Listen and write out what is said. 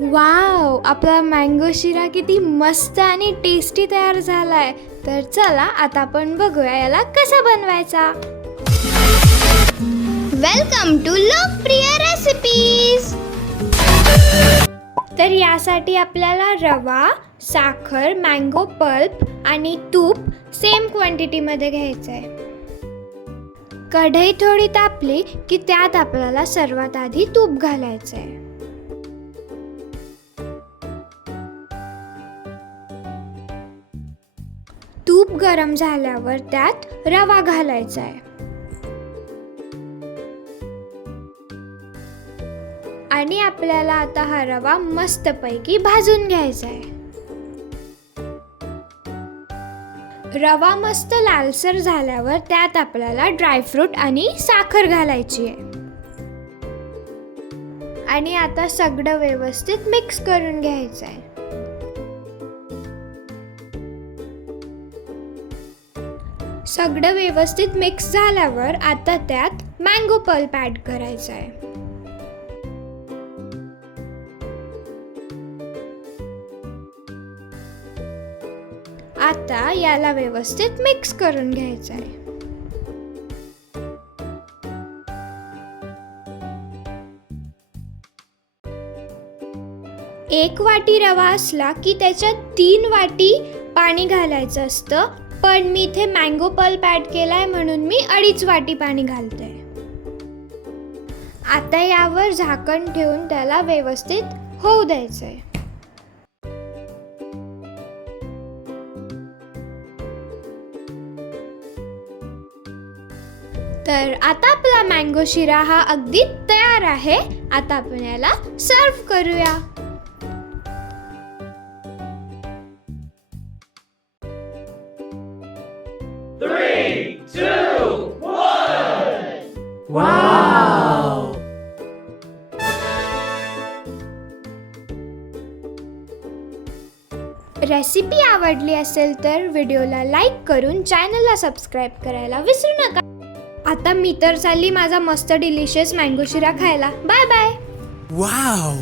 Wow, आपला mango शिरा किती मस्त आणि टेस्टी तयार झालाय. तर चला आता आपण बघूया याला कसा बनवायचा. वेलकम टू लोकप्रिय रेसिपीज. तर यासाठी आपल्याला रवा, साखर, मँगो पल्प आणि तूप सेम क्वांटिटीमध्ये घ्यायचं आहे. कढई थोडी तापली की त्यात आपल्याला सर्वात आधी तूप घालायचं आहे. तूप गरम झाल्यावर त्यात रवा घालायचा आहे आणि आपल्याला आता हा रवा मस्तपैकी भाजून घ्यायचा आहे. रवा मस्त लालसर झाल्यावर त्यात आपल्याला ड्रायफ्रूट आणि साखर घालायची आहे आणि आता सगळं व्यवस्थित मिक्स करून घ्यायचं आहे. सगळं व्यवस्थित मिक्स झाल्यावर आता त्यात मँगो पल्प ॲड करायचा आहे. आता याला व्यवस्थित मिक्स करून घ्यायचं आहे. एक वाटी रवा असला की त्याच्यात 3 वाटी पाणी घालायचं असतं, पण मी इथे मँगो पल्प ॲड केलाय म्हणून मी 2.5 वाटी पाणी घालते. आता यावर झाकण ठेवून त्याला व्यवस्थित होऊ द्यायचंय. तर आता आपला मँगो शिरा हा अगदी तयार आहे. आता आपण याला सर्व करूया. रेसिपी आवडली असेल तर व्हिडिओला लाईक करून चॅनलला सबस्क्राईब करायला विसरू नका. आता मी तर चालली माझा मस्त डिलिशियस मँगो शिरा खायला. Bye bye. वाव.